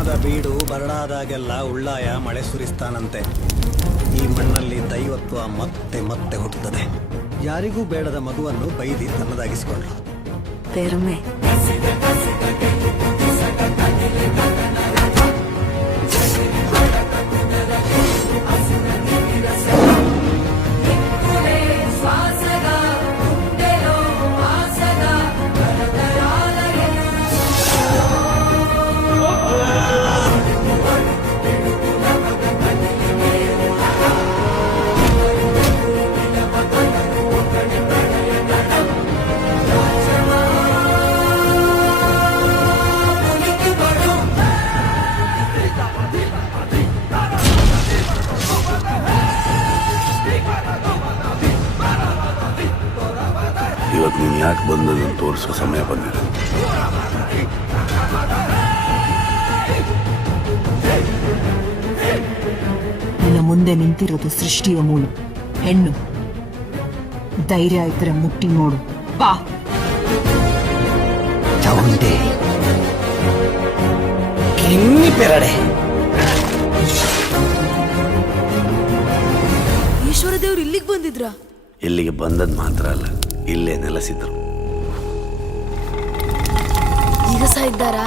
ಪ್ರೇಮದ ಬೀಡು ಬರಡಾದಾಗೆಲ್ಲ ಉಳ್ಳಾಯ ಮಳೆ ಸುರಿಸ್ತಾನಂತೆ. ಈ ಮಣ್ಣಲ್ಲಿ ದೈವತ್ವ ಮತ್ತೆ ಮತ್ತೆ ಹುಟ್ಟುತ್ತದೆ. ಯಾರಿಗೂ ಬೇಡದ ಮಗುವನ್ನು ಬೈದಿ ತನ್ನದಾಗಿಸಿಕೊಂಡ್ರು. ಪೆರ್ಮೆ ಇವತ್ತು ನೀನು ಯಾಕೆ ಬಂದದನ್ನು ತೋರಿಸೋ ಸಮಯ ಬಂದಿದೆ. ನಿನ್ನ ಮುಂದೆ ನಿಂತಿರೋದು ಸೃಷ್ಟಿಯ ಮೂಲ ಹೆಣ್ಣು. ಧೈರ್ಯ ಇದ್ರೆ ಮುಟ್ಟಿ ನೋಡು. ಬಾ. ಚೌಂಡೆ ಕೆಮ್ಮಿ ಪೆರಡೆ. ಈಶ್ವರ ದೇವ್ರು ಇಲ್ಲಿಗೆ ಬಂದಿದ್ರ? ಇಲ್ಲಿಗೆ ಬಂದದ್ದು ಮಾತ್ರ ಅಲ್ಲ, ಇಲ್ಲೇ ನೆಲೆಸಿದ್ರು. ಈಗ ಸಹ ಇದ್ದಾರಾ?